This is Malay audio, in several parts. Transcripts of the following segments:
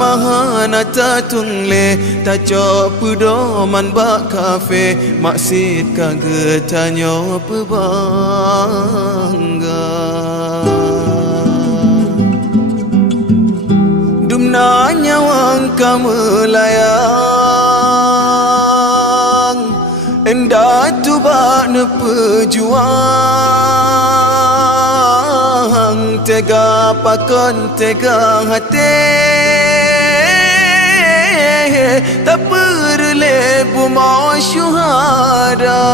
mahana tatung le taco pudo man ba kafe maksid kage tanyo pebangga dumna nyawang kamelayang enda tuba ne pejuang tega pakon tega hati tak perle buma syuhada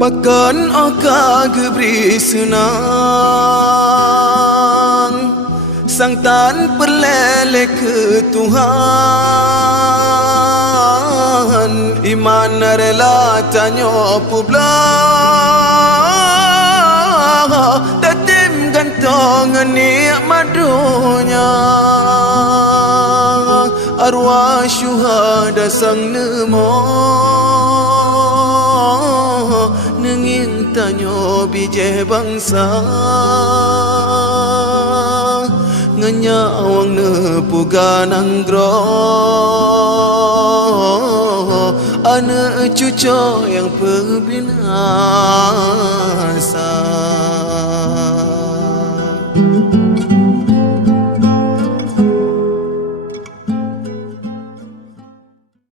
pakon oka gebri senang sang tan perlele ke Tuhan iman rela tanyo publa tatim gantong ni madunya arwah syuhada sang nemo nenging tanyo bije bangsa nganyawang nepugan anggro ane cuco yang pembina